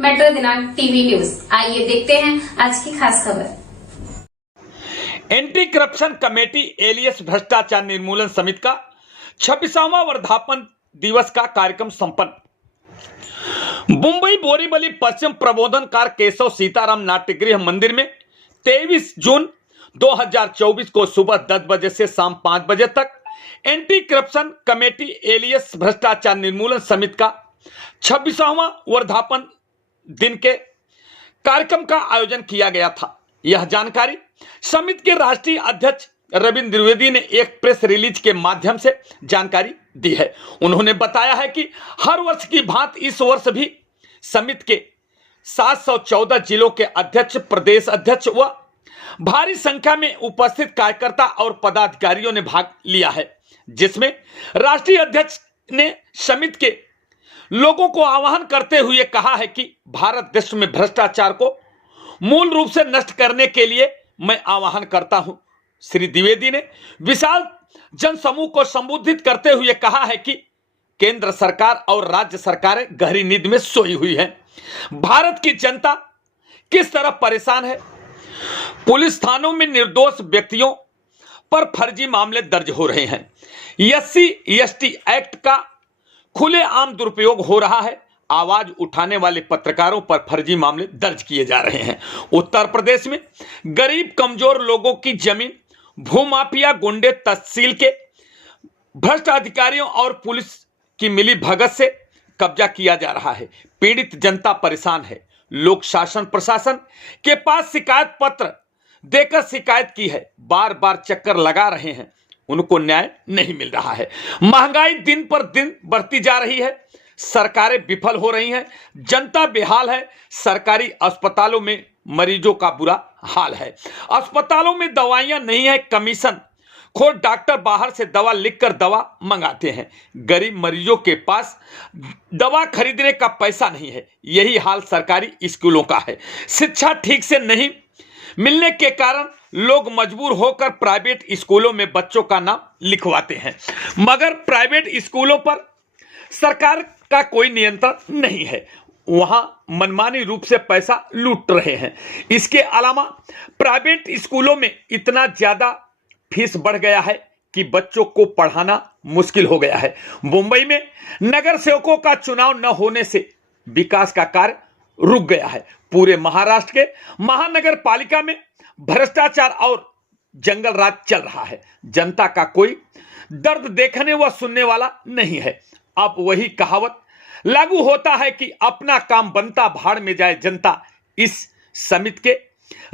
Metro दिनांक TV news. आइए देखते हैं आज की खास खबर। एंटी करप्शन कमेटी एलियस भ्रष्टाचार निर्मूलन समिति का 26वां वर्धापन दिवस का कार्यक्रम संपन्न। मुंबई बोरीवली पश्चिम प्रबोधनकार केशव सीताराम नाट्यगृह मंदिर में 23 जून 2024 को सुबह 10 बजे से शाम 5 बजे तक एंटी करप्शन कमेटी एलियस भ्रष्टाचार निर्मूलन समिति का 26वां वर्धापन दिन के कार्यक्रम का आयोजन किया गया था। यह जानकारी समिति के राष्ट्रीय अध्यक्ष रविंद्र द्विवेदी ने एक प्रेस रिलीज के माध्यम से जानकारी दी है। उन्होंने बताया है कि हर वर्ष की भांति इस वर्ष भी समिति के 714 जिलों के अध्यक्ष, प्रदेश अध्यक्ष व भारी संख्या में उपस्थित कार्यकर्ता और पदाधिकारियों ने भाग लिया है, जिसमें राष्ट्रीय अध्यक्ष ने समिति के लोगों को आह्वान करते हुए कहा है कि भारत देश में भ्रष्टाचार को मूल रूप से नष्ट करने के लिए मैं आह्वान करता हूं। श्री द्विवेदी ने विशाल जनसमूह को संबोधित करते हुए कहा है कि केंद्र सरकार और राज्य सरकारें गहरी नींद में सोई हुई हैं। भारत की जनता किस तरह परेशान है। पुलिस थानों में निर्दोष व्यक्तियों पर फर्जी मामले दर्ज हो रहे हैं। SC/ST एक्ट का खुलेआम दुरुपयोग हो रहा है। आवाज उठाने वाले पत्रकारों पर फर्जी मामले दर्ज किए जा रहे हैं। उत्तर प्रदेश में गरीब कमजोर लोगों की जमीन भूमाफिया, गुंडे, तहसील के भ्रष्ट अधिकारियों और पुलिस की मिली भगत से कब्जा किया जा रहा है। पीड़ित जनता परेशान है। लोक शासन प्रशासन के पास शिकायत पत्र देकर शिकायत की है, बार बार चक्कर लगा रहे हैं, उनको न्याय नहीं मिल रहा है। महंगाई दिन पर दिन बढ़ती जा रही है। सरकारें विफल हो रही हैं। जनता बेहाल है। सरकारी अस्पतालों में मरीजों का बुरा हाल है। अस्पतालों में दवाइयां नहीं है। कमीशन खोर डॉक्टर बाहर से दवा लिखकर दवा मंगाते हैं। गरीब मरीजों के पास दवा खरीदने का पैसा नहीं है। यही हाल सरकारी स्कूलों का है। शिक्षा ठीक से नहीं मिलने के कारण लोग मजबूर होकर प्राइवेट स्कूलों में बच्चों का नाम लिखवाते हैं, मगर प्राइवेट स्कूलों पर सरकार का कोई नियंत्रण नहीं है। वहां मनमानी रूप से पैसा लूट रहे हैं। इसके अलावा प्राइवेट स्कूलों में इतना ज्यादा फीस बढ़ गया है कि बच्चों को पढ़ाना मुश्किल हो गया है। मुंबई में नगर सेवकों का चुनाव न होने से विकास का कार्य रुक गया है। पूरे महाराष्ट्र के महानगर पालिका में भ्रष्टाचार और जंगल राज चल रहा है। जनता का कोई दर्द देखने व सुनने वाला नहीं है। अब वही कहावत लागू होता है कि अपना काम बनता भाड़ में जाए जनता। इस समिति के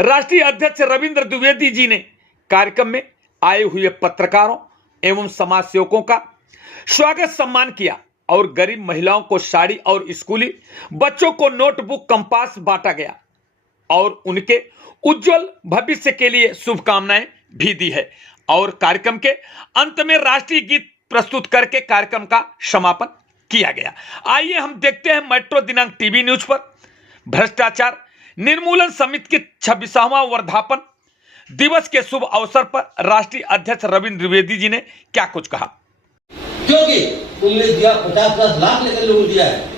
राष्ट्रीय अध्यक्ष रविंद्र द्विवेदी जी ने कार्यक्रम में आए हुए पत्रकारों एवं समाज सेवकों का स्वागत सम्मान किया और गरीब महिलाओं को साड़ी और स्कूली बच्चों को नोटबुक, कंपास बांटा गया और उनके उज्जवल भविष्य के लिए शुभकामनाएं भी दी है। और कार्यक्रम के अंत में राष्ट्रीय गीत प्रस्तुत करके कार्यक्रम का समापन किया गया। आइए हम देखते हैं मेट्रो दिनांक टीवी न्यूज पर भ्रष्टाचार निर्मूलन समिति के 26वां वर्धापन दिवस के शुभ अवसर पर राष्ट्रीय अध्यक्ष रविंद्र द्विवेदी जी ने क्या कुछ कहा। क्योंकि तुमने दिया 50-50 लाख लेकर लोगों दिया है।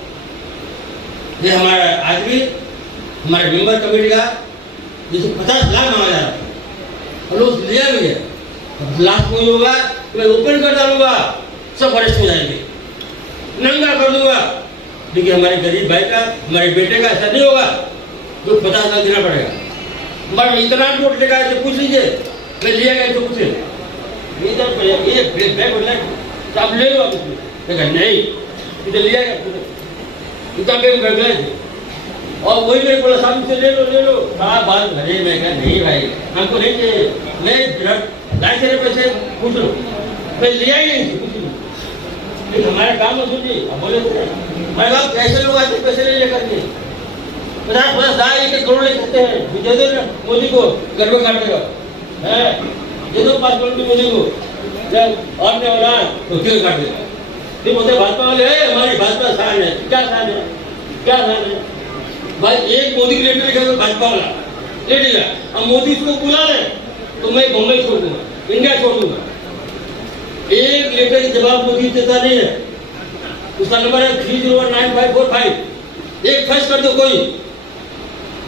ये हमारा आज भी हमारे मेंबर कमेटी का जिसे 50 लाख मांगा जा रहा है और लोग लिया भी है। लास्ट में होगा मैं ओपन कर डालूंगा, सब अरेस्ट हो जाएंगे, नंगा कर दूंगा। देखिए हमारे गरीब भाई का, हमारे बेटे का ऐसा नहीं होगा जो 50 लाख देना पड़ेगा। मैं इतना नोट लेकर आए तो पूछ लीजिए, मैं लिया गया तो पूछे आप ले लो। देखा नहीं इधर लिया गया इतना बैग बैग थे और वही मेरे बोला सामने से ले लो कहा बात भरे। मैं कहा नहीं भाई हमको नहीं चाहिए, मैं ढाई से पैसे पूछ लो, मैं लिया ही नहीं कुछ। हमारा काम है सुनिए, बोले मैं कहा कैसे लोग आते पैसे ले लेकर के 50-50 लाख 1 करोड़ ले सकते हैं। दे दो ना मोदी को, गर्व काटेगा दे दो 5 करोड़ मोदी को, जब और नहीं हो रहा तो क्यों काट देगा। फिर बोलते भाजपा वाले हमारी भाजपा शान है। क्या शान है, क्या शान है भाई। एक मोदी की लेटर लिखा भाजपा वाला ले लिया, अब मोदी इसको बुला रहे तो मैं मुंबई छोड़ दूंगा, इंडिया छोड़ दूंगा। एक लेटर जवाब मोदी देता नहीं है। उसका नंबर है 3019545। एक फर्स्ट कर दो कोई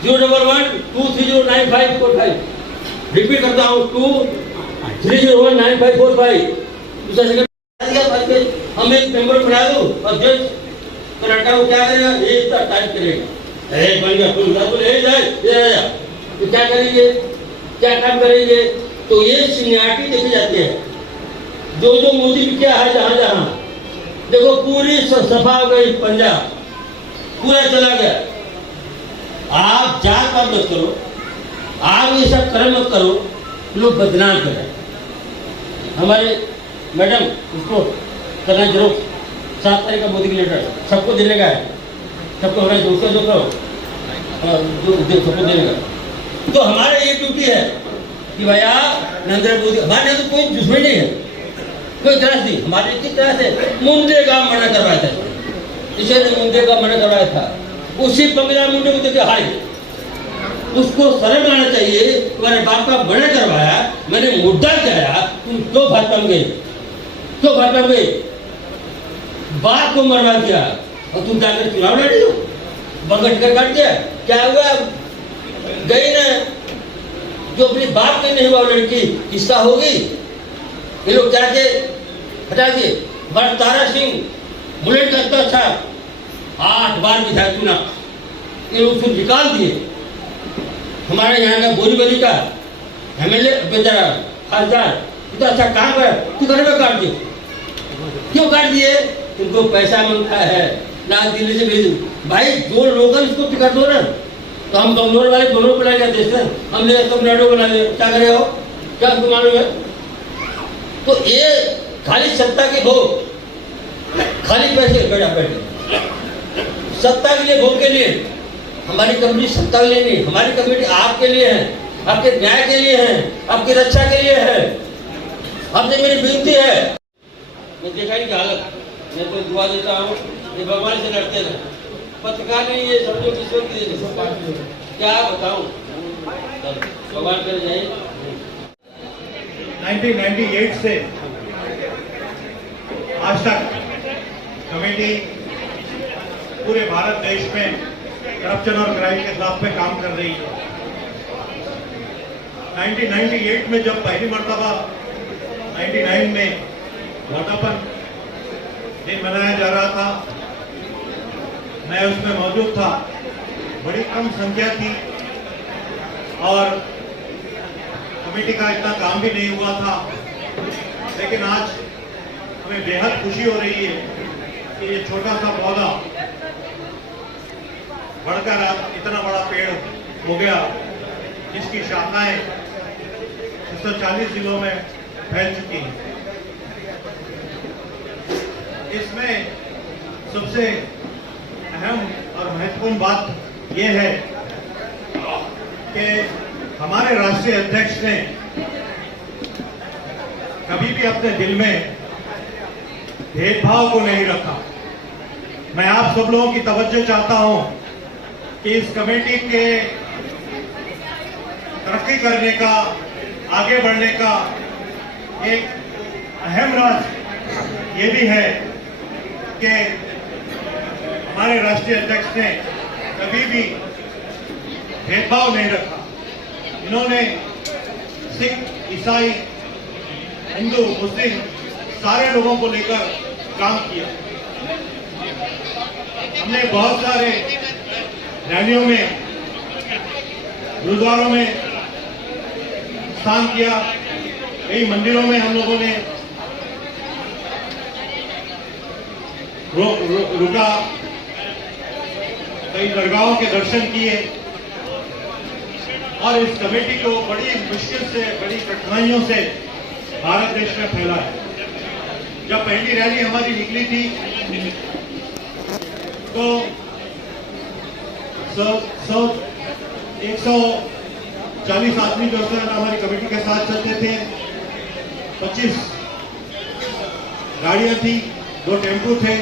011-230-9545। रिपीट करता हूँ 230-9545। दूसरा सेकंड हम एक मेंबर बना दो और जज कर्नाटक को क्या करेगा, ये इतना टाइप करेगा, बन गया फुल जाए। तो क्या करेंगे, क्या काम करेंगे? तो ये सीनियरिटी देखी जाती है। जो मोदी भी क्या है, जहां जहां देखो पूरी सफा हो गई, पंजाब पूरा चला गया। आप जात पात मत करो, आप ये सब कर्म मत करो, लोग बदनाम करें। हमारे मैडम उसको करना जरूर, 7 तारीख का मोदी की लेटर सबको देने का है, सबको हो रहा है, उसका जो करो सबको देने का। तो हमारा ये ड्यूटी है कि भैया नरेंद्र मोदी, हमारे तो कोई दुश्मन नहीं है, कोई त्रास नहीं। हमारे किस तरह से मुंडे का मना करवाया था, इसे ने मुंडे का मना करवाया था, उसी पंगला मुंडे को देखे हाय, उसको शर्म आना चाहिए। तुम्हारे बाप का मना करवाया, मैंने मुद्दा किया, तुम क्यों भाजपा में गए, क्यों भाजपा में गए? बाप को मरवा दिया और तुम जाकर चुनाव लड़ रही हो, बंगट कर काट दिया। क्या हुआ, गई ना, जो अपने बाप के नहीं हुआ लड़की किस्सा होगी। ये लोग जाके हटा दिए। तारा सिंह बुलेट का इतना अच्छा 8 बार विधायक चुना, ये लोग उसको निकाल दिए। हमारे यहाँ का बोरीवली का MLA बेचारा खासदार इतना अच्छा काम है, तू घर में काट दिए। क्यों काट दिए? तुमको पैसा मिलता है ना, दिल्ली से भेजो भाई, जो लोकल उसको टिकट दो ना। तो हम बंगलोर वाले बंगलोर बना के देते हैं, हमने तमिलनाडु बना दिया, क्या करे हो, क्या आपको मालूम है? तो ये खाली सत्ता के भोग, खाली पैसे बैठा बैठे सत्ता के लिए, भोग के लिए। हमारी कमेटी सत्ता के लिए नहीं, हमारी कमेटी आपके लिए है, आपके न्याय के लिए है, आपकी रक्षा के लिए है। आपसे मेरी विनती है, मैं देखा ही हालत, मैं तो दुआ देता हूँ, ये भगवान से लड़ते रहे। पत्रकार नहीं, ये समझो किसी की क्या बताऊं, भगवान कर जाए। 1998 से आज तक कमेटी पूरे भारत देश में करप्शन और क्राइम के खिलाफ में काम कर रही है। 1998 में जब पहली मर्तबा 99 में वर्धापन दिन मनाया जा रहा था, मैं उसमें मौजूद था। बड़ी कम संख्या थी और कमेटी का इतना काम भी नहीं हुआ था, लेकिन आज हमें बेहद खुशी हो रही है कि ये छोटा सा पौधा बढ़कर आज इतना बड़ा पेड़ हो गया, जिसकी शाखाएं 140 जिलों में फैल चुकी हैं। इसमें सबसे अहम और महत्वपूर्ण बात यह है कि हमारे राष्ट्रीय अध्यक्ष ने कभी भी अपने दिल में भेदभाव को नहीं रखा। मैं आप सब लोगों की तवज्जो चाहता हूं कि इस कमेटी के तरक्की करने का, आगे बढ़ने का एक अहम राज ये भी है कि हमारे राष्ट्रीय अध्यक्ष ने कभी भी भेदभाव नहीं रखा। इन्होंने सिख, ईसाई, हिंदू, मुस्लिम सारे लोगों को लेकर काम किया। हमने बहुत सारे रैलियों में, गुरुद्वारों में स्थान किया, कई मंदिरों में हम लोगों ने रुका, कई दरगाहों के दर्शन किए और इस कमेटी को बड़ी मुश्किल से, बड़ी कठिनाइयों से भारत देश में फैला है। जब पहली रैली हमारी निकली थी तो 140 आदमी जो है हमारी कमेटी के साथ चलते थे। 25 गाड़ियां थी, 2 टेम्पू थे,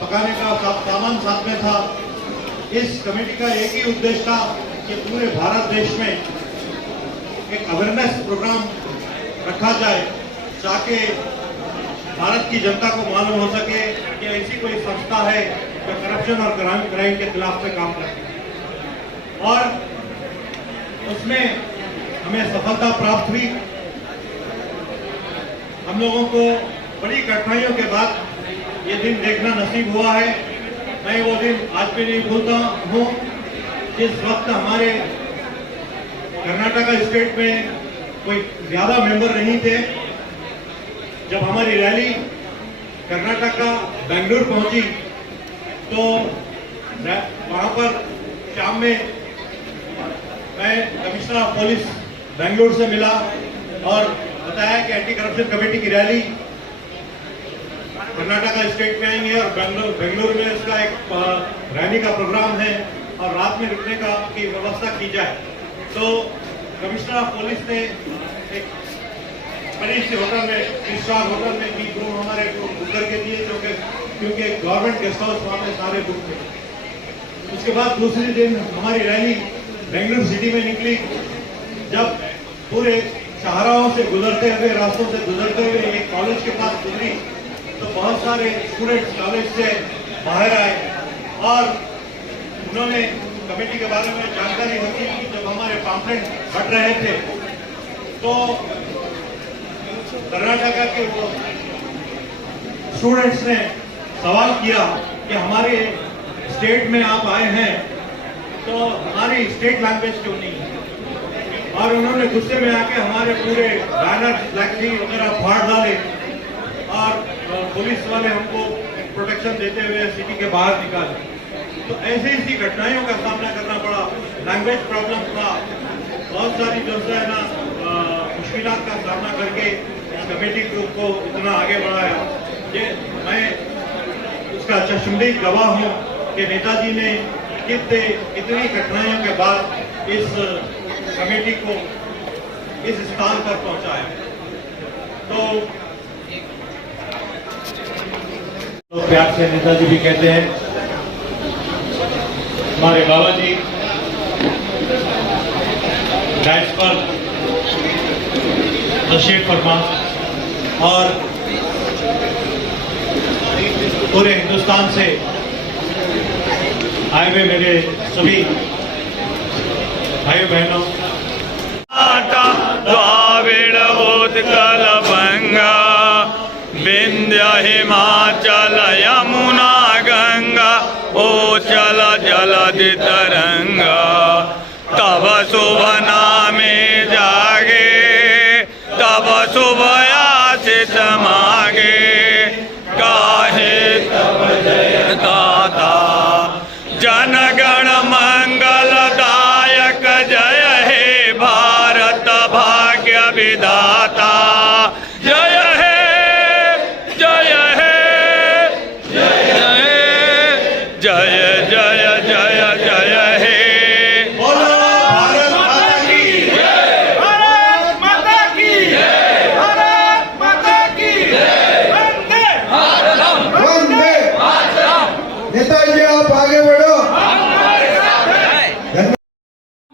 पकाने का सामान साथ में था। इस कमेटी का एक ही उद्देश्य था कि पूरे भारत देश में एक अवेयरनेस प्रोग्राम रखा जाए, ताकि भारत की जनता को मालूम हो सके कि ऐसी कोई संस्था है जो करप्शन और क्राइम के खिलाफ में काम करते हैं। और उसमें हमें सफलता प्राप्त हुई। हम लोगों को बड़ी कठिनाइयों के बाद ये दिन देखना नसीब हुआ है। मैं वो दिन आज भी नहीं भूलता हूँ जिस वक्त हमारे कर्नाटका स्टेट में कोई ज्यादा मेंबर नहीं थे। जब हमारी रैली कर्नाटका बेंगलुरु पहुंची तो वहां पर शाम में मैं कमिश्नर ऑफ पुलिस बेंगलुरु से मिला और बताया कि एंटी करप्शन कमेटी की रैली कर्नाटका स्टेट में आएंगे और बेंगलुरु में इसका एक रैली का प्रोग्राम है और रात में रुकने की व्यवस्था की जाए। तो कमिश्नर ऑफ पुलिस ने एक बड़ी सी होटल में, 3 होटल में भी रूम हमारे बुक करके दिए क्योंकि गवर्नमेंट गेस्ट हाउस वहाँ पे सारे बुक थे। उसके बाद दूसरे दिन हमारी रैली बेंगलुरु सिटी में निकली। जब पूरे शाहराहों से गुजरते हुए, रास्तों से गुजरते हुए एक कॉलेज के पास गुजरी तो बहुत सारे स्टूडेंट्स कॉलेज से बाहर आए और उन्होंने कमेटी के बारे में जानकारी हासिल की। जब हमारे पैम्फलेट बट रहे थे तो कर्नाटका के वो स्टूडेंट्स ने सवाल किया कि हमारे स्टेट में आप आए हैं तो हमारी स्टेट लैंग्वेज क्यों नहीं है। और उन्होंने गुस्से में आके हमारे पूरे बैनर फ्लैक्सी वगैरह फाड़ डाले और पुलिस वाले हमको प्रोटेक्शन देते हुए सिटी के बाहर निकाले। तो ऐसी ऐसी घटनाओं का सामना करना पड़ा। लैंग्वेज प्रॉब्लम था, बहुत सारी जो है ना मुश्किलात का सामना करके इस कमेटी ग्रुप को इतना आगे बढ़ाया। ये मैं उसका चश्मदीद गवाह हूँ कि नेताजी ने कितनी कठिनाइयों के बाद इस कमेटी को इस स्थान पर पहुंचाया। तो प्यार से नेताजी भी कहते हैं। हमारे बाबा जी डाइस पर तशरीफ फरमा और पूरे हिंदुस्तान से आए हुए मेरे सभी भाइयों बहनों, द्राविड़ उत्कल बंगा विंध्य हिमाचल यमुना गंगा ओचल जलधि तरंगा तब शुभ नामे जागे तब शुभ आशिष मागे काहे तब जय दाता जनगण मंगलदायक जय हे भारत भाग्य विधाता जय हे जय हे जय जय जय जय जय हे बोलो भारत माता की जय, भारत माता की जय, भारत माता की जय, वंदे नेताजी आप आगे बढ़ो।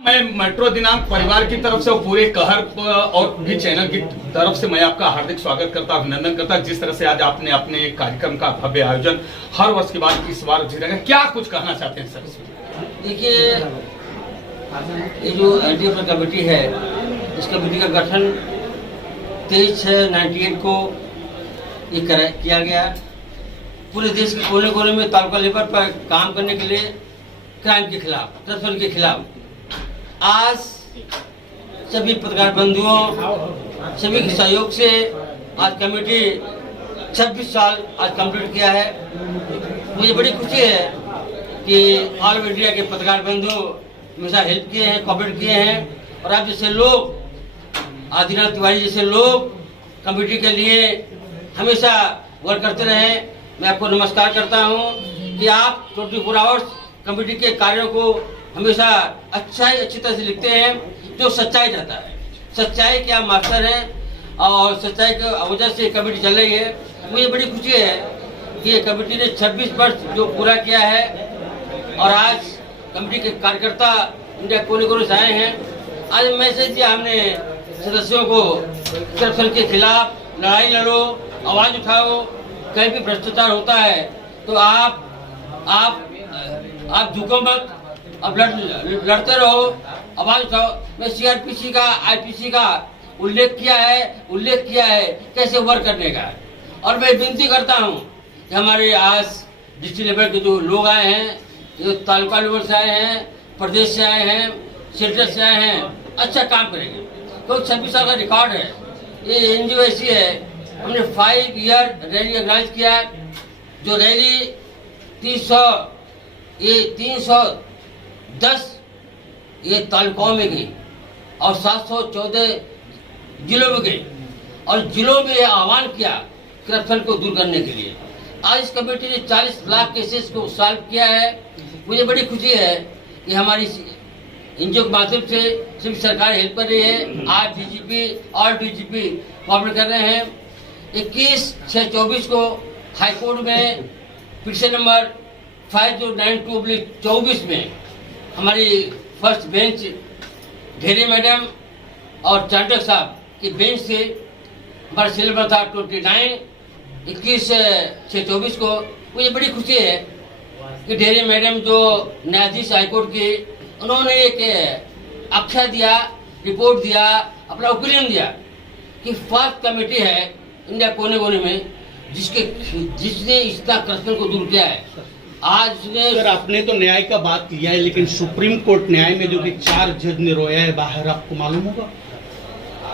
मैं मेट्रो दिनांक परिवार की तरफ से और पूरे कहर और भी चैनल की तरफ से मैं आपका हार्दिक स्वागत करता अभिनंदन करता। जिस तरह से आज आपने अपने कार्यक्रम का भव्य आयोजन हर वर्ष के बाद इस बार जीतेगा, क्या कुछ कहना चाहते हैं सर? देखिए, ये जो एनटीए कमेटी है, इस कमेटी का गठन 23/6/98 को ये किया गया। पूरे देश के कोने कोने में तालुका लेवल पर काम करने के लिए क्राइम के खिलाफ, करप्शन के खिलाफ आज सभी पत्रकार बंधुओं सभी के सहयोग से आज कमेटी 26 साल आज कंप्लीट किया है। मुझे बड़ी खुशी है कि ऑल इंडिया के पत्रकार बंधु हमेशा हेल्प किए हैं, कोऑपरेट किए हैं और आप जैसे लोग, आदिनाथ तिवारी जैसे लोग कमेटी के लिए हमेशा वर्क करते रहे। मैं आपको नमस्कार करता हूं कि आप 24 आवर्स कमेटी के कार्यों को हमेशा अच्छी तरह से लिखते हैं, जो सच्चाई रहता है। सच्चाई के आप मास्टर हैं और सच्चाई की वजह से कमेटी चल रही है। मुझे बड़ी खुशी है कि ये कमेटी ने 26 वर्ष जो पूरा किया है और आज कमेटी के कार्यकर्ता इंडिया कोने कोने से आए हैं। आज मैसेज दिया हमने सदस्यों को, करप्शन के खिलाफ लड़ाई लड़ो, आवाज उठाओ, कहीं भी भ्रष्टाचार होता है तो आप आप झुको मत, अब लड़ते रहो, आवाज उठाओ। मैं सीआरपीसी का, आईपीसी का उल्लेख किया है कैसे वर्क करने का। और मैं विनती करता हूँ कि हमारे आज डिस्ट्रिक्ट लेवल के जो लोग आए हैं, जो तालुका लेवल से आए हैं, प्रदेश से आए हैं, सेंटर से आए हैं, अच्छा काम करेंगे। तो 26 साल का रिकॉर्ड है। ये एनजीओ ऐसी है, हमने 5 ईयर रैली ऑर्गेनाइज किया है। जो रैली 310 ये तालुकाओं में गई और 714 जिलों में गई, और जिलों में आह्वान किया करप्शन को दूर करने के लिए। आज इस कमेटी ने 40 लाख केसेस को सॉल्व किया है। मुझे बड़ी खुशी है कि हमारी एनजीओ के माध्यम से सिर्फ सरकार हेल्प कर रही है। आज डीजीपी और डीजीपी कॉपरेट कर रहे हैं। 21/6/24 को हाईकोर्ट में पिटीशन नंबर 5092/24 में हमारी फर्स्ट बेंच ढेरे मैडम और चांडक साहब की बेंच से हमारा सील नंबर था 29 21/6/24 को। मुझे बड़ी खुशी है कि ढेरे मैडम जो न्यायाधीश हाईकोर्ट के, उन्होंने एक अक्षर दिया, रिपोर्ट दिया, अपना ओपिनियन दिया कि फर्स्ट कमेटी है इंडिया कोने कोने में जिसने इतना करप्शन को दूर किया है। आज सर, आपने तो न्याय का बात किया है, लेकिन सुप्रीम कोर्ट न्याय में जो कि 4 जज ने रोया है बाहर, आपको मालूम होगा।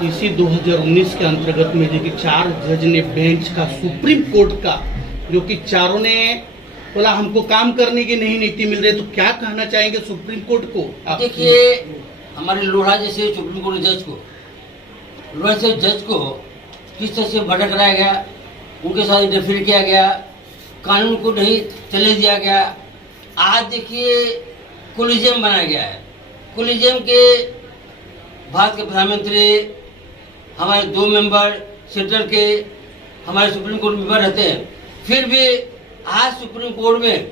इसी 2019 के अंतर्गत में जो कि 4 जज ने बेंच का, सुप्रीम कोर्ट का, जो कि चारों ने बोला हमको काम करने की नहीं नीति मिल रही। तो क्या कहना चाहेंगे सुप्रीम कोर्ट को? देखिए, हमारे लोढ़ा जैसे सुप्रीम कोर्ट जज को, लोढ़ा से जज को किस तरह से भटक कराया गया, उनके साथ इंटरफेयर किया गया, कानून को नहीं चले दिया गया। आज देखिए कोलिजियम बनाया गया है। कोलिजियम के भारत के प्रधानमंत्री, हमारे 2 मेंबर सेंट्रल के, हमारे सुप्रीम कोर्ट मेंबर रहते हैं। फिर भी आज सुप्रीम कोर्ट में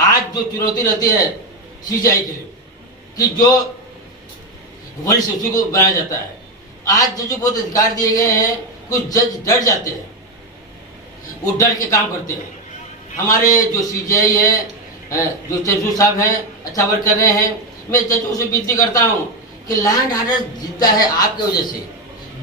आज जो चुनौती रहती है सीजीआई के लिए कि जो वरिष्ठ सचिव को बनाया जाता है, आज जजों को अधिकार दिए गए हैं। कुछ जज डर जाते हैं, वो डर के काम करते हैं। हमारे जो सीजीआई है, जो चंद्रू साहब हैं, अच्छा वर्क कर रहे हैं। मैं जजों से विनती करता हूं कि लॉ एंड ऑर्डर जिंदा है आपके वजह से,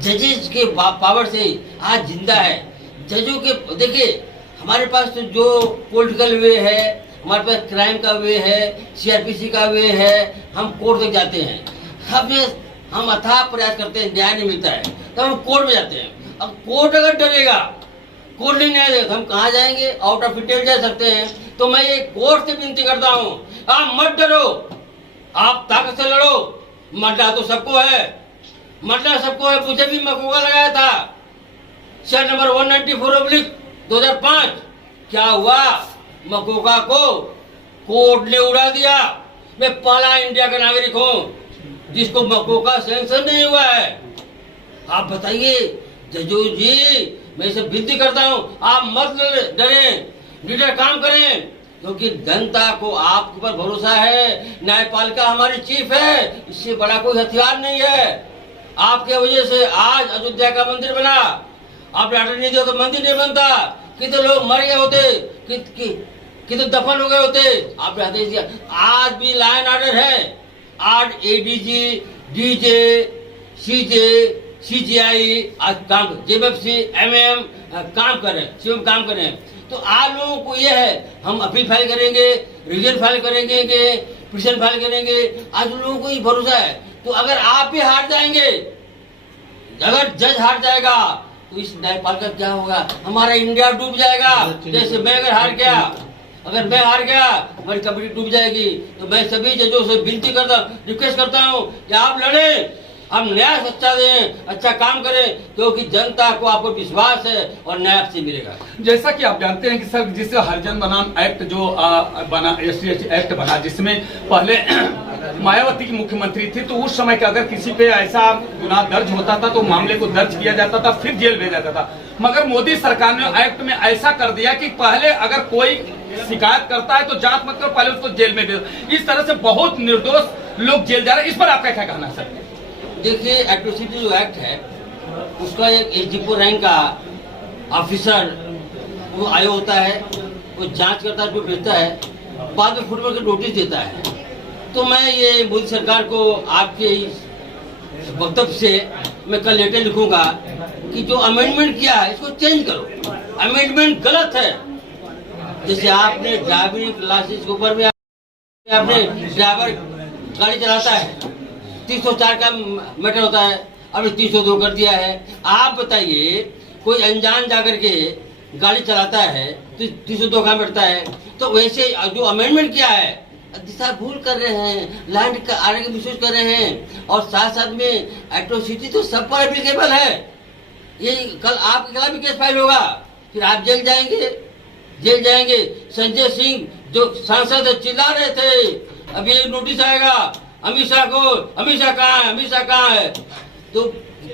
जजेस के पावर से आज जिंदा है। जजों के देखिए, हमारे पास तो जो पॉलिटिकल वे है, हमारे पास क्राइम का वे है, सीआरपीसी का वे है, हम कोर्ट तक जाते हैं। हम अथाह प्रयास करते हैं, न्याय नहीं मिलता है तो हम कोर्ट में जाते हैं। अब कोर्ट अगर डरेगा, कोर्ट नहीं न्याय देगा, तो हम कहाँ जाएंगे? आउट ऑफ इंटेल जा सकते हैं। तो मैं ये कोर्ट से विनती करता हूँ, आप मत डरो, आप ताकत से लड़ो। मरना तो सबको है, मरना सबको है। मुझे भी मकोका लगाया था, सेल नंबर 194/2005। क्या हुआ? मकोका को कोर्ट ने उड़ा दिया। मैं पहला इंडिया का नागरिक हूँ जिसको मकोका सेंशन नहीं हुआ है। आप बताइए जजो जी, मैं इसे विनती करता हूँ, आप मत डरें, लीडर काम करें, क्योंकि जनता को आपके ऊपर भरोसा है। न्यायपालिका हमारी चीफ है, इससे बड़ा कोई हथियार नहीं है। आपके वजह से आज अयोध्या का मंदिर बना। आप ऑर्डर नहीं दिया तो मंदिर नहीं बनता। कितने लोग मर गए होते, कितने दफन हो गए होते, आपने आदेश दिया। आज भी लॉ एंड ऑर्डर है। आज एडीजी, डीजे, सीजे, सीजीआई आज काम, जेबीएफसी, एमएम काम करें, सीएम काम करें। तो आप लोगों को ये है, हम अपील फाइल करेंगे, रिविजन फाइल करेंगे, पिटीशन फाइल करेंगे। आज लोगों को ये भरोसा है। तो अगर आप भी हार जाएंगे, अगर जज हार जाएगा, तो इस न्यायपालिका क्या होगा? हमारा इंडिया डूब जाएगा। जैसे मैं अगर हार गया, हमारी कमेटी डूब जाएगी। तो मैं सभी जजों से विनती करता, रिक्वेस्ट करता हूँ कि आप लड़ें, हम न्याय सच्चा दें, अच्छा काम करें, क्योंकि जनता को आपको विश्वास है और न्याय आपसे मिलेगा। जैसा कि आप जानते हैं कि सर, जिससे हरिजन बनाम एक्ट जो बना, SC एक्ट बना, जिसमें पहले मायावती की मुख्यमंत्री थी, तो उस समय का अगर किसी पे ऐसा गुनाह दर्ज होता था तो मामले को दर्ज किया जाता था, फिर जेल भेजा जाता था। मगर मोदी सरकार ने एक्ट में ऐसा कर दिया कि पहले अगर कोई शिकायत करता है तो जांच मत करो, पहले उसको जेल में दे दो। इस तरह से बहुत निर्दोष लोग जेल जा रहे हैं। इस पर आपका क्या कहना है सर? देखिए, एट्रोसिटी जो एक्ट है, उसका एक एसडीपो रैंक का ऑफिसर वो आयोग होता है, वो जांच करता है, जो भेजता है। बाद में फुटबॉल का नोटिस देता है। तो मैं ये मोदी सरकार को आपके इस वक्तव्य से मैं कल लेटर लिखूंगा कि जो अमेंडमेंट किया है इसको चेंज करो। अमेंडमेंट गलत है। जैसे आपने ड्राइविंग लाइसेंस के ऊपर में आपने ड्राइवर गाड़ी चलाता है 304 का मैटर होता है, अभी 302 कर दिया है। आप बताइए कोई अनजान जाकर के गाड़ी चलाता है तो 302 का बैठता है। तो वैसे जो अमेंडमेंट किया है दिशा भूल कर रहे हैं, लैंड का आने की मिसयूज कर रहे हैं और साथ साथ में एट्रोसिटी तो सब पर एप्लीकेबल है। ये कल आपके खिलाफ भी केस फाइल होगा, फिर आप जेल जाएंगे। संजय सिंह जो सांसद चिल्ला रहे थे अब ये नोटिस आएगा अमित शाह को, अमित शाह कहाँ है। तो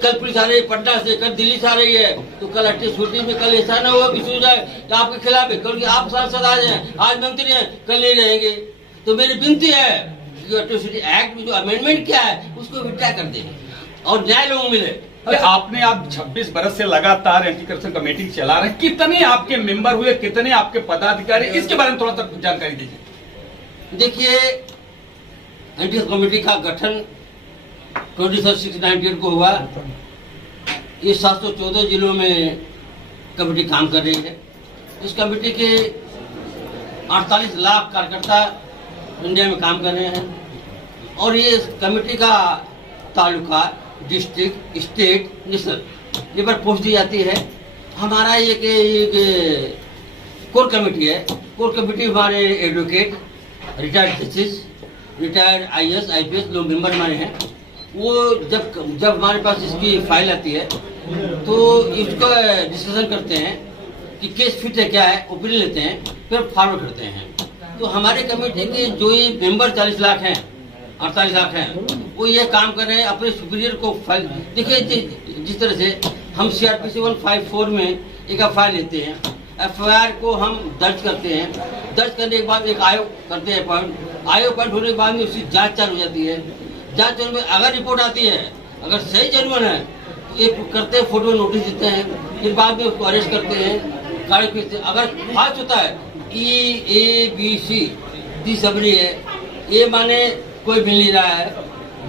कल पुलिस आ रही है पटना से, कल दिल्ली से आ रही है। तो कल एट्रोसिटी में कल ऐसा ना हो कि सूझ जाए कि आपके खिलाफ है, कल आप सांसद आ जाए, आज मंत्री हैं, कल नहीं रहेंगे। तो मेरी विनती है कि एट्रोसिटी एक्ट में जो अमेंडमेंट किया है उसको विड्रॉ कर देंगे और न्याय लोगों को मिले। अरे आप 26 बरस से लगातार एंटी करप्शन कमेटी चला रहे हैं, कितने आपके मेंबर हुए, कितने आपके पदाधिकारी, इसके बारे में थोड़ा सा जानकारी दीजिए। देखिए एंटी कमेटी का गठन 26/98 को हुआ। ये 714 जिलों में कमेटी काम कर रही है। इस कमेटी के 48 लाख कार्यकर्ता इंडिया में काम कर रहे हैं और ये कमेटी का तालुका, डिस्ट्रिक्ट, स्टेट, नेशनल ये पर पोस्ट दी जाती है। हमारा ये कोर कमेटी है। कोर कमेटी हमारे एडवोकेट, रिटायर्ड जजेस, रिटायर्ड IAS, IPS लोग मेंबर हमारे हैं। वो जब हमारे पास इसकी फाइल आती है तो इसका डिस्कशन करते हैं कि केस फिट है क्या है, ओपिनियन लेते हैं, फिर फॉरवर्ड करते हैं। तो हमारे कमेटी के जो ये मेंबर 48 लाख हैं वो ये काम कर रहे हैं अपने सुपीरियर को फाइल। देखिए जिस तरह से हम CRPC 154 में एक FIR लेते हैं, FIR को हम दर्ज करते हैं, दर्ज करने के बाद एक आयोग करते हैं अपॉइंट, आयोग अपॉइंट होने के बाद में उसकी जांच चालू हो जाती है। जांच चालू में अगर रिपोर्ट आती है, अगर सही जेन्युइन है तो ये करते हैं, फोटो नोटिस देते हैं, फिर बाद में उसको अरेस्ट करते हैं, गाड़ी खींचते हैं। अगर फास्ट होता है EABC दी सबरी है, A माने कोई मिल नहीं रहा है,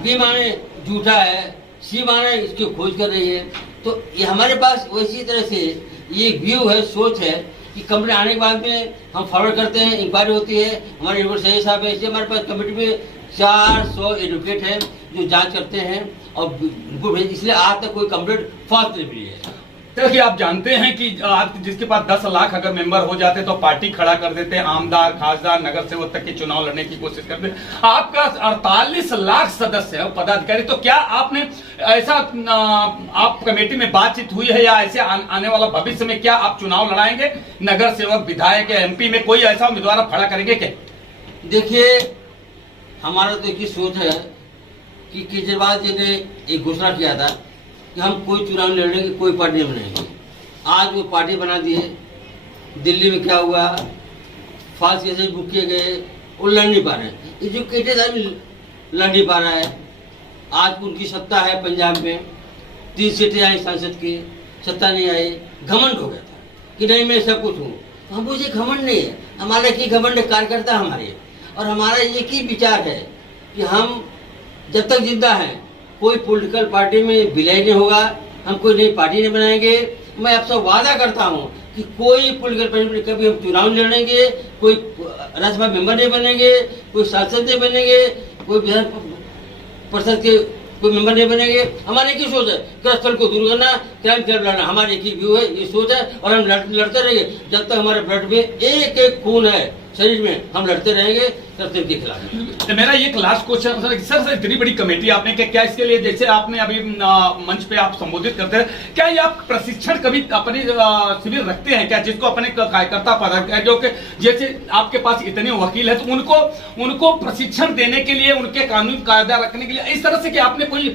B माने झूठा है, C माने इसकी खोज कर रही है। तो ये हमारे पास वैसी तरह से ये व्यू है, सोच है कि कंप्लेंट आने के बाद में हम फॉरवर्ड करते हैं, इंक्वायरी होती है, हमारे यूनिवर्सिटी साहब है, इसलिए हमारे पास कमेटी में 400 एडवोकेट हैं जो जांच करते हैं और उनको भेज, इसलिए आज तक कोई कंप्लेंट फास्ट नहीं मिली है। देखिए आप जानते हैं कि आप जिसके पास 10 लाख अगर मेंबर हो जाते तो पार्टी खड़ा कर देते, आमदार, खासदार, नगर सेवक तक के चुनाव लड़ने की कोशिश करते। आपका 48 लाख सदस्य है, पदाधिकारी। तो क्या आपने ऐसा आप कमेटी में बातचीत हुई है या ऐसे आने वाला भविष्य में क्या आप चुनाव लड़ाएंगे, नगर सेवक, विधायक या MP में कोई ऐसा उम्मीदवार खड़ा करेंगे क्या? देखिए हमारा तो एक ही सोच है कि केजरीवाल जी ने एक घोषणा किया था कि हम कोई चुनाव लड़ेंगे, कोई पार्टी नहीं बनाएंगे। आज वो पार्टी बना दिए। दिल्ली में क्या हुआ, फाल्स केसेस बुक किए गए, वो लड़ नहीं पा रहे हैं। एजुकेटेड आदमी लड़ नहीं पा रहा है। आज उनकी सत्ता है पंजाब में, 3 सीटें आई सांसद की, सत्ता नहीं आई, घमंड हो गया था कि नहीं मैं सब कुछ हूँ। हम मुझे घमंड नहीं है, हमारा की घमंड कार्यकर्ता हमारे, और हमारा एक ही विचार है कि हम जब तक जिंदा हैं कोई पॉलिटिकल पार्टी में विलय नहीं होगा, हम कोई नई पार्टी नहीं बनाएंगे। मैं आपसे वादा करता हूं कि कोई पॉलिटिकल पार्टी में कभी हम चुनाव नहीं लड़ेंगे, कोई राज्यसभा मेंबर नहीं बनेंगे, कोई सांसद नहीं बनेंगे, कोई विधान परिषद के कोई मेंबर नहीं बनेंगे। हमारी एक ही सोच है, करप्शन को दूर करना, क्राइम के खिलाफ लड़ना, हमारी एक ही व्यू है, ये सोच है। और हम लड़ते रहेंगे जब तक हमारे ब्लड में एक एक खून है शरीर में, हम लड़ते रहेंगे करप्शन के खिलाफ। मेरा एक लास्ट क्वेश्चन सर, इतनी बड़ी कमेटी आपने क्या इसके लिए, जैसे आपने अभी मंच पे आप संबोधित करते हैं, क्या ये आप प्रशिक्षण कभी अपने शिविर रखते हैं क्या, जिसको अपने कार्यकर्ता पदाधिकारी जो कि जैसे आपके पास इतने वकील है तो उनको प्रशिक्षण देने के लिए, उनके कानून कायदा रखने के लिए इस तरह से कि आपने कोई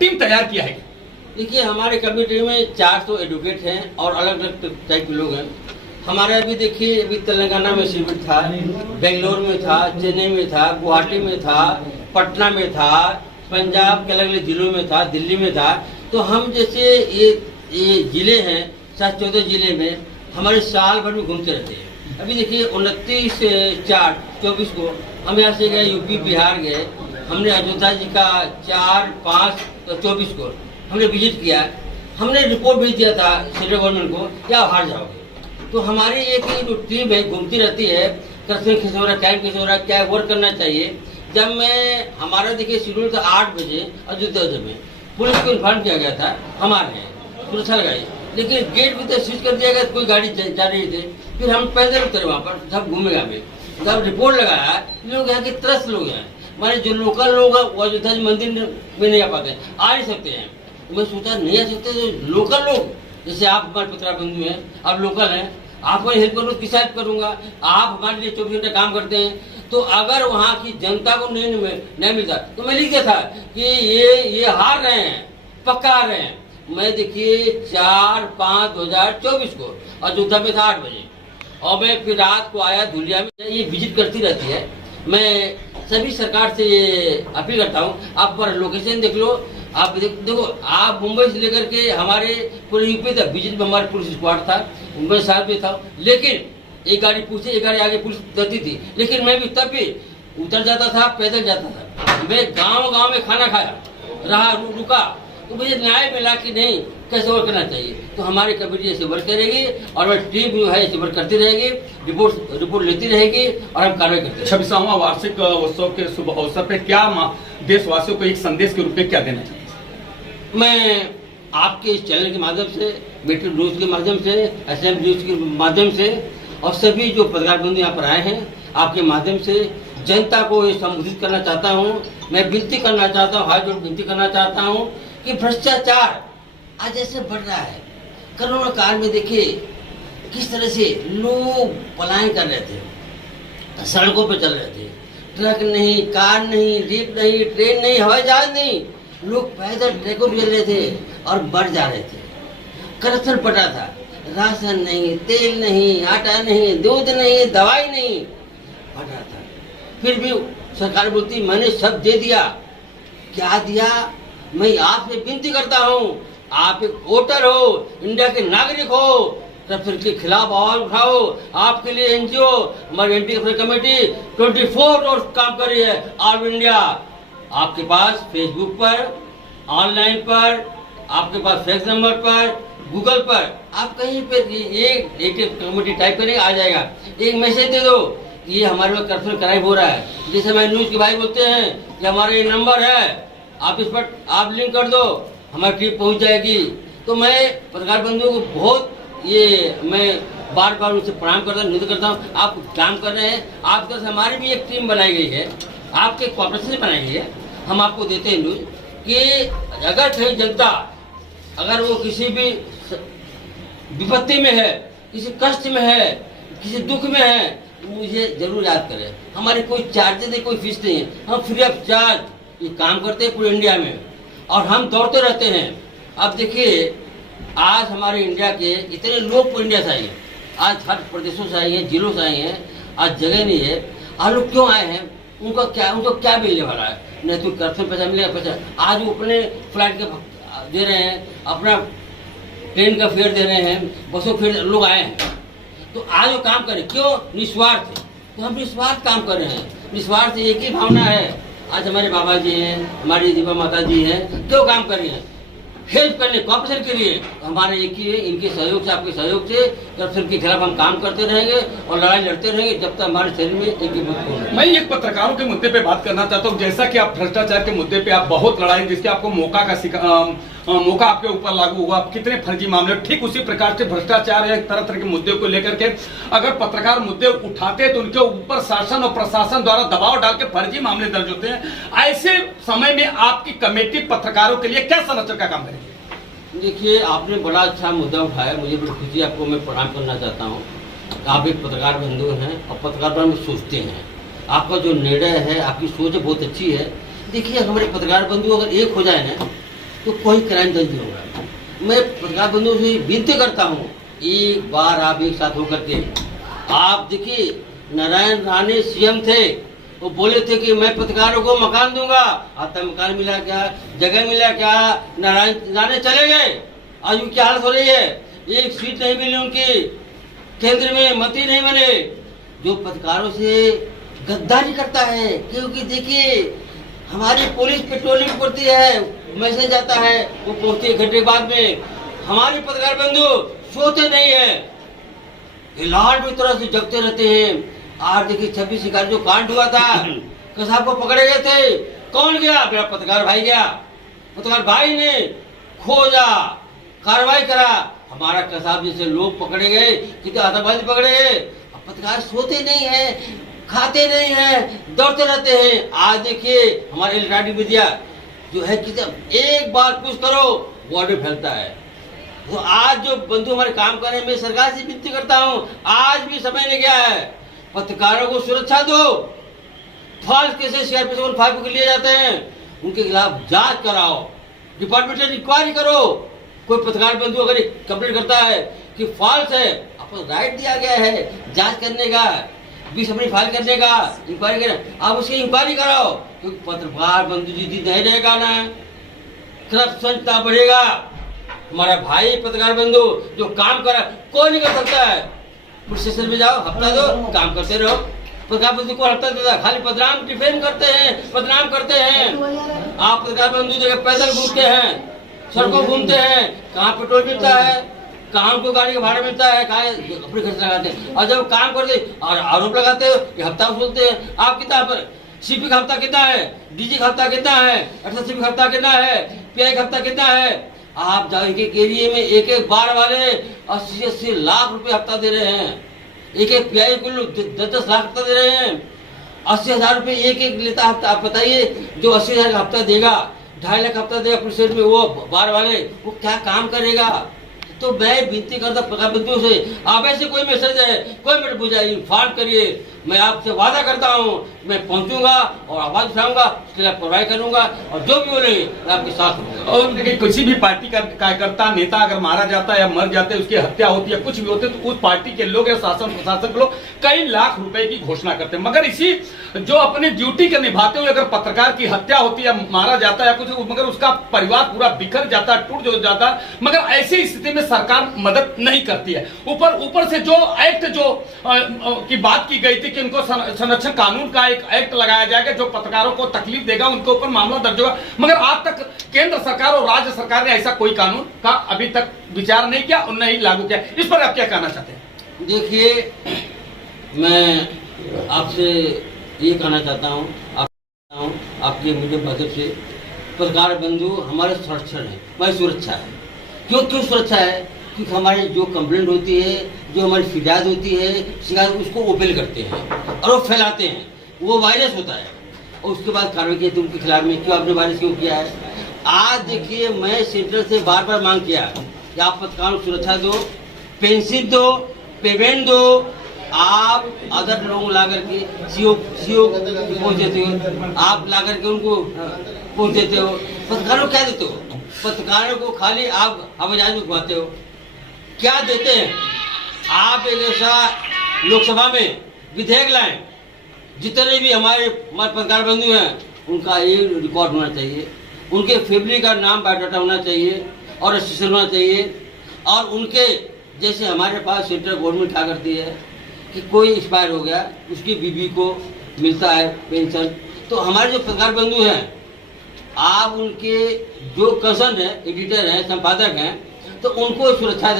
टीम तैयार किया है? देखिए हमारे कमेटी में 400 एडवोकेट हैं और अलग अलग टाइप के लोग हैं। हमारा अभी देखिए अभी तेलंगाना में शिविर था, बेंगलोर में था, चेन्नई में था, गुवाहाटी में था, पटना में था, पंजाब के अलग अलग जिलों में था, दिल्ली में था। तो हम जैसे ये जिले हैं 7-14 जिले में हमारे साल भर में घूमते रहते हैं। अभी देखिए 29/4/24 को हम यहाँ से गए, यूपी बिहार गए। हमने अयोध्या जी का 4/5/24 को हमने विजिट किया। हमने रिपोर्ट भेज दिया था सेंट्रल गवर्नमेंट को कि आप हार जाओगे। तो हमारी एक जो टीम है घूमती रहती है, करप्शन कैसे हो रहा है, क्राइम कैसे हो रहा है, क्या वर्क करना चाहिए। जब मैं हमारा देखिए शेड्यूल था 8 बजे अयोध्या में, पुलिस को इन्फॉर्म किया गया था हमारे सुरक्षा लगाई, लेकिन गेट भी तो स्विच कर दिया गया, कोई गाड़ी जा रही थी। फिर हम पैदल उतरे वहाँ पर, सब घूमेगा में। जब रिपोर्ट लगाया, लोग यहाँ के 30 लोग हैं, माने जो लोकल लोग हैं वो अयोध्या मंदिर में नहीं आ पाते, आ नहीं सकते हैं। मैं सोचा नहीं आ सकते तो लोकल लोग, जैसे आप हमारे पत्रकार बंधु हैं, आप लोकल हैं, आपको हेल्प करूँ, किस हेल्प करूँगा। आप हमारे लिए 24 घंटे काम करते हैं, तो अगर वहाँ की जनता को नहीं मिलता तो मैं लिख दिया था कि ये हार रहे हैं, पक्का हार रहे हैं। मैं देखिए 4/5/2024 को अयोध्या में था 8 बजे, और मैं फिर रात को आया धुलिया में। ये विजिट करती रहती है। मैं सभी सरकार से अपील करता हूँ, आप पर लोकेशन देख लो, आप देखो, आप मुंबई से लेकर के हमारे पूरे यूपी तक विजिट में हमारे पुलिस स्क्वाड था, मैं साथ में था। लेकिन एक गाड़ी पूछे, एक गाड़ी आगे पुलिस उतरती थी, लेकिन मैं भी तब भी उतर जाता था, पैदल जाता था। मैं गांव में खाना खाया, रहा, रुका, तो मुझे न्याय मिला कि नहीं, कैसे वर्क करना चाहिए। तो हमारी कमेटी ऐसे वर्क करेगी और मैं टीम जो है ऐसे वर्क करती रहेगी, रिपोर्ट लेती रहेगी और हम कार्रवाई करते रहेंगे। 26वां वार्षिक उत्सव के शुभ अवसर पे क्या देशवासियों को एक संदेश के रूप में क्या देना चाहिए? मैं आपके इस चैनल के माध्यम से, मेट्रो न्यूज के माध्यम से, SM न्यूज के माध्यम से और सभी जो पत्रकार बंधु यहाँ पर आए हैं, आपके माध्यम से जनता को ये संबोधित करना चाहता हूँ। मैं विनती करना चाहता हूँ, हाथ जोड़ विनती करना चाहता हूँ कि भ्रष्टाचार आज ऐसे बढ़ रहा है। कोरोना काल में देखिए किस तरह से लोग पलायन कर रहे थे, सड़कों पर चल रहे थे, ट्रक नहीं, कार नहीं, जीप नहीं, ट्रेन नहीं, हवाई जहाज नहीं, लोग पैदल ट्रकों पर चल रहे थे और बढ़ जा रहे थे। करप्शन पड़ा था, राशन नहीं, तेल नहीं, आटा नहीं, दूध नहीं, दवाई नहीं, बढ़ रहा था। फिर भी सरकार बोलती मैंने सब दे दिया। क्या दिया? मैं आपसे विनती करता हूँ, आप एक वोटर हो, इंडिया के नागरिक हो, करप्शन के खिलाफ आवाज उठाओ। आपके लिए NGO, हमारी एंटी करप्शन कमेटी 24 आवर्स काम कर रही है ऑल इंडिया। आपके पास फेसबुक पर, ऑनलाइन पर, आपके पास फैक्स नंबर पर, गूगल पर, आप कहीं पे एक कमेटी टाइप करेंगे आ जाएगा। एक मैसेज दे दो कि ये हमारे में करप्शन क्राइम हो रहा है। जैसे हमारे न्यूज के भाई बोलते हैं कि हमारा ये नंबर है, आप इस पर आप लिंक कर दो, हमारी टीम पहुंच जाएगी। तो मैं पत्रकार बंधुओं को बहुत मैं बार बार उनसे प्रणाम करता हूँ, निवेदन करता हूँ, आप काम कर रहे हैं। आपके तरफ से हमारी भी एक टीम बनाई गई है, आपके कॉर्पोरेशन से बनाई गई है। हम आपको देते हैं न्यूज कि अगर कहीं जनता, अगर वो किसी भी विपत्ति में है, किसी कष्ट में है, किसी दुख में है, मुझे जरूर याद करें। हमारी कोई चार्जेस नहीं, कोई फीस नहीं है, हम फ्री ऑफ चार्ज ये काम करते हैं पूरे इंडिया में और हम दौड़ते रहते हैं। अब देखिए आज हमारे इंडिया के इतने लोग पूरे इंडिया से आए हैं, आज हर प्रदेशों से आए हैं, जिलों से आए हैं, आज जगह नहीं है। आज लोग क्यों आए हैं? उनको क्या मिलने वाला है? नहीं तो करप्शन पैसा मिलेगा, पैसा आज वो अपने फ्लाइट के दे रहे हैं, अपना ट्रेन का फेयर दे रहे हैं, बसों फेयर, लोग आए हैं। तो आज वो काम करें, क्यों? निस्वार्थ। तो हम निस्वार्थ काम कर रहे हैं, निस्वार्थ एक ही भावना है। आज हमारे बाबा जी हैं, हमारी दीपा माता जी हैं, क्यों काम कर रही हैं? हेल्प करने, कॉपरेशन के लिए। हमारे एक ही है, इनके सहयोग से, आपके सहयोग से करप्शन के खिलाफ हम काम करते रहेंगे और लड़ाई लड़ते रहेंगे जब तक हमारे शरीर में एक ही। मैं एक पत्रकारों के मुद्दे पे बात करना चाहता हूँ। जैसा कि आप भ्रष्टाचार के मुद्दे पे आप बहुत लड़ाई, जिसके आपको मौका आपके ऊपर लागू हुआ, कितने फर्जी मामले, ठीक उसी प्रकार से भ्रष्टाचार या तरह तरह के मुद्दे को लेकर के अगर पत्रकार मुद्दे उठाते हैं तो उनके ऊपर शासन और प्रशासन द्वारा दबाव डाल के फर्जी मामले दर्ज होते हैं। ऐसे समय में आपकी कमेटी पत्रकारों के लिए क्या संरक्षण का काम करेगी? देखिए, आपने बड़ा अच्छा मुद्दा उठाया, मुझे बड़ी खुशी, आपको मैं प्रणाम करना चाहता हूँ। आप एक पत्रकार बंधु हैं और पत्रकार में सोचते हैं, आपका जो निर्णय है, आपकी सोच बहुत अच्छी है। देखिए, हमारे पत्रकार बंधु अगर एक हो जाए ना तो कोई क्राइम दर्ज नहीं होगा। मैं पत्रकार बंधुओं से विनती करता हूँ, एक बार आप एक साथ होकर के, आप देखिए नारायण राणे CM थे, वो बोले थे कि मैं पत्रकारों को मकान दूंगा। आता मकान मिला क्या? जगह मिला क्या? नारायण राणे चले गए, आज उनकी हालत हो रही है, एक सीट नहीं मिली उनकी। केंद्र में मंत्री नहीं बने, जो पत्रकारों से गद्दारी करता है। क्योंकि देखिए हमारी पुलिस पेट्रोलिंग करती है, मैसेज आता है, वो पहुंचती है घंटे बाद में। हमारे पत्रकार बंधु सोते नहीं है, लाल भी तरह से जगते रहते हैं। आज देखिए 26 शिकार जो कांड हुआ था, कसाब को पकड़े गए थे, कौन गया? मेरा पत्रकार भाई गया। पत्रकार भाई ने खोजा, कार्रवाई करा। हमारा कसाब जैसे लोग पकड़े गए, कितने आतंकवादी पकड़े गए। पत्रकार सोते नहीं है, खाते नहीं है, दौड़ते रहते हैं। आज देखिए हमारे इलेक्ट्रॉनिक मीडिया जो है कि एक बार कुछ करो बॉर्डर फैलता है। तो आज जो बंधु हमारे काम कर रहे हैं, मैं सरकार से विनती करता हूँ, आज भी समय नहीं गया है, पत्रकारों को सुरक्षा दो। फॉल्स केसेस सीआरपीसी 155 के लिए जाते हैं, उनके खिलाफ जांच कराओ, डिपार्टमेंटल इंक्वायरी करो। कोई पत्रकार बंधु अगर कंप्लेंट करता है कि फॉल्स है, आपको राइट दिया गया है जांच करने का, 20 अपनी फाइल करने का, इंक्वायरी करने, आप उसकी इंक्वायरी कराओ। क्योंकि पत्रकार बंधु जी नहीं रहेगा ना, करप्शनता बढ़ेगा। हमारा भाई पत्रकार बंधु जो काम कर रहा है, कोई नहीं कर सकता है। पुलिस स्टेशन में जाओ, हफ्ता दो, काम करते रहो। पत्रकार बंधु को हफ्ता देता, खाली बदनाम डिफेम करते हैं, बदनाम करते हैं। आप पत्रकार बंधु जगह पैदल घूमते हैं, सड़कों घूमते हैं, कहाँ पेट्रोल मिलता है, कहाँ उनको गाड़ी का भाड़ा मिलता है, कहाँ अपने खर्च लगाते हैं। और जब काम करते और आरोप लगाते हो कि हफ्ता वसूलते हैं। आप कितना पर सीपी का हफ्ता कितना है, डीजी का हफ्ता कितना है, एसएसपी का हफ्ता कितना है, पीआई का हफ्ता कितना है? आप जाओ एक एरिए में एक बार वाले 80-80 लाख रुपए हफ्ता दे रहे हैं। एक पीआई को 10-10 लाख हफ्ता दे रहे हैं। 80,000 रुपए एक लेता हफ्ता। आप बताइए जो 80,000 का हफ्ता देगा, 2.5 लाख हफ्ता देगा पुलिस में, वो बार वाले वो क्या काम करेगा? तो मैं विनती करता पत्रकार बंधुओं से, आप ऐसे कोई मैसेज है, कोई मेरे बुझाई इन्फॉर्म करिए। मैं आपसे वादा करता हूँ, मैं पहुंचूंगा और आवाज उठाऊंगा, उसके लिए कार्रवाई करूंगा और जो भी बोलेंगे मैं आपके साथ हूँ। और देखिए किसी भी पार्टी का कार्यकर्ता नेता अगर मारा जाता है या मर जाते हैं, उसकी हत्या होती है, कुछ भी होते है, तो उस पार्टी के लोग या शासन प्रशासन के लोग कई लाख रुपए की घोषणा करते हैं। मगर इसी जो अपनी ड्यूटी के निभाते हुए अगर पत्रकार की हत्या होती है, मारा जाता है कुछ, मगर उसका परिवार पूरा बिखर जाता है, टूट जाता है, मगर ऐसी स्थिति में सरकार मदद नहीं करती है। ऊपर से जो एक्ट की बात की गई थी कि उनको संरक्षण कानून का एक एक्ट लगाया जाएगा जो पत्रकारों को तकलीफ देगा, उनके ऊपर मामला दर्ज होगा, मगर आज तक केंद्र सरकार और राज्य सरकार ने ऐसा कोई कानून का अभी तक विचार नहीं किया और नहीं लागू किया। इस पर आप क्या कहना चाहते हैं? देखिए मैं आपसे ये कहना चाहता हूँ आपके मीडिया माध्यम से, पत्रकार बंधु हमारे संरक्षण है, हमारी सुरक्षा है। क्यों सुरक्षा है? क्योंकि हमारी जो कंप्लेंट होती है, जो हमारी शिकायत होती है, शिकायत उसको ओपन करते हैं और वो फैलाते हैं, वो वायरस होता है और उसके बाद कार्रवाई की उनके खिलाफ में, क्यों आपने वायरस क्यों किया है? आज देखिए मैं सेंटर से बार बार मांग किया कि आप पत्रकारों को सुरक्षा दो, पेंशन दो, पेमेंट दो। आप अदर लोग ला करके सीओ पहुँच देते हो, आप ला करके उनको पहुँच देते हो। पत्रकारों को क्या देते हो? पत्रकारों को खाली आप हवाई जहाज में घुमाते हो, क्या देते हैं? आप एक ऐसा लोकसभा में विधेयक लाएं, जितने भी हमारे पत्रकार बंधु हैं उनका ये रिकॉर्ड होना चाहिए, उनके फैमिली का नाम बायोडाटा होना चाहिए और रजिस्ट्रेशन होना चाहिए। और उनके जैसे हमारे पास सेंट्रल गवर्नमेंट क्या करती है कि कोई एक्सपायर हो गया, उसकी बीवी को मिलता है पेंशन। तो हमारे जो पत्रकार बंधु हैं, आप उनके जो कंसर्न है, एडिटर हैं, संपादक हैं, तो उनको सुरक्षा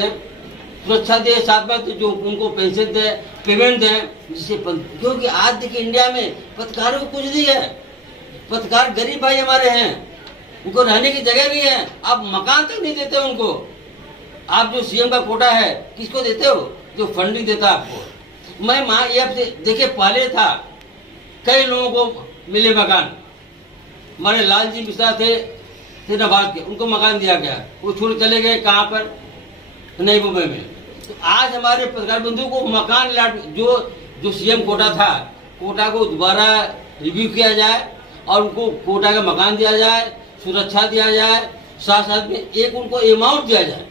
दे, साथ में तो जो उनको पेंशन दे, पेमेंट दे, जिससे क्योंकि आज देखिए इंडिया में पत्रकारों को कुछ नहीं है। पत्रकार गरीब भाई हमारे हैं, उनको रहने की जगह नहीं है, आप मकान तक नहीं देते उनको। आप जो सीएम का कोटा है किसको देते हो? जो फंडिंग देता है आपको। मैं ये देखिए पहले था, कई लोगों को मिले मकान, हमारे लालजी मिश्रा थे नवाब के, उनको मकान दिया गया, वो छोड़ चले गए कहाँ पर? नई मुंबई में। तो आज हमारे पत्रकार बंधु को मकान जो सीएम कोटा था, कोटा को दोबारा रिव्यू किया जाए और उनको कोटा का मकान दिया जाए, सुरक्षा दिया जाए, साथ साथ में एक उनको अमाउंट दिया जाए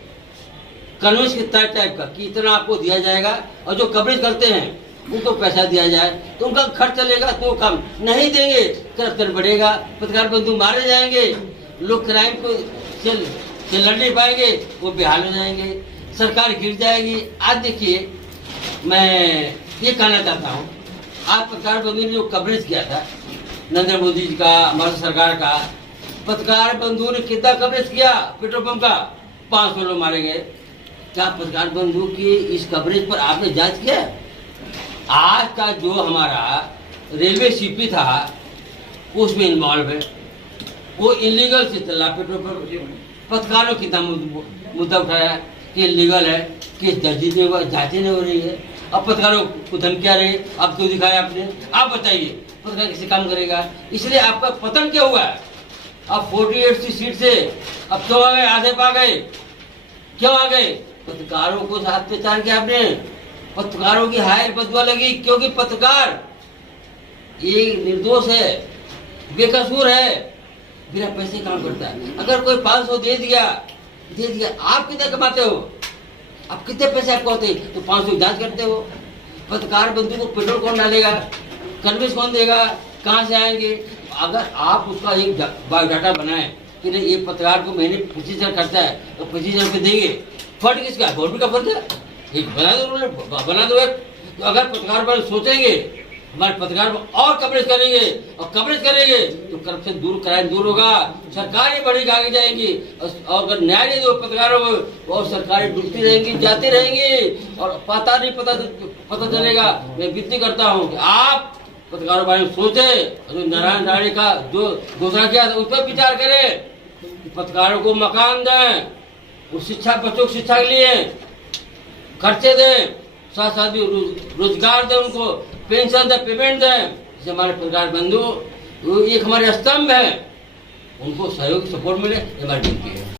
कन्वेंस के टाइप का कि इतना आपको दिया जाएगा, और जो कवरेज करते हैं उनको पैसा दिया जाए, तो उनका खर्च चलेगा। तो कम नहीं देंगे, करप्शन बढ़ेगा, पत्रकार बंधु मारे जाएंगे, लोग क्राइम को से लड़ नहीं पाएंगे, वो बेहाल हो जाएंगे, सरकार गिर जाएगी। आज देखिए मैं ये कहना चाहता हूँ, आज पत्रकार बंधु ने जो कवरेज किया था नरेंद्र मोदी जी का, हमारी सरकार का, पत्रकार बंधु ने कितना कवरेज किया पेट्रोल पंप का, 500 लोग मारे गए। क्या पत्रकार बंधु की इस कवरेज पर आपने जांच किया? आज का जो हमारा रेलवे सीपी था उसमें इन्वॉल्व है, वो इलीगल से चला पेट्रोल पंप। पत्रकारों कितना मुद्दा उठाया कि इलीगल है, केस दर्ज नहीं हुआ, जांचें नहीं हो रही है। अब पत्रकारों को धमकियां रही, अब क्यों दिखाया आपने? आप बताइए पत्रकार कैसे काम करेगा? इसलिए आपका पतन क्या हुआ है? अब 48 सीट से अब क्यों आ गए? आधे पा गए, क्यों आ गए? पत्रकारों को अत्याचार किया आपने, पत्रकारों की हायर बदवा लगी, क्योंकि पत्रकार ये निर्दोष है, बेकसूर है, बिना पैसे काम करता है। अगर कोई 500 दे दिया, आप कितना कमाते हो? आप कितने पैसे आपको होते हैं? तो 500 जांच करते हो। पत्रकार बंधु को पेट्रोल कौन डालेगा? कन्वेंस कौन देगा? कहाँ से आएंगे? अगर आप उसका एक बायोडाटा बनाए कि नहीं, ये पत्रकार को महीने 25,000 करता है तो 25,000 रुपये देंगे, फर्ज किसका? गवर्नमेंट का फर्ज है। एक बना दो एक। तो अगर पत्रकार पर सोचेंगे हमारे पत्रकार और कवरेज करेंगे और कवरेज करेंगे तो करप्शन दूर, क्राइम दूर होगा, सरकारें बढ़ेगी, आगे जाएंगी। और अगर न्याय नहीं दो पत्रकारों को और सरकारें डूबती रहेंगी, जाती रहेंगी और पता चलेगा। मैं विनती करता हूँ कि आप पत्रकारों बारे में सोचे, जो नारायण राणे का जो घोषणा किया था उस पर विचार करें। पत्रकारों को मकान दें, उस शिक्षा, बच्चों की शिक्षा के लिए खर्चे दें, साथ साथ भी रोजगार दें, उनको पेंशन दें, पेमेंट दें। जैसे हमारे पत्रकार बंधु एक हमारे स्तंभ है, उनको सहयोग, सपोर्ट मिले, हमारी विनती है।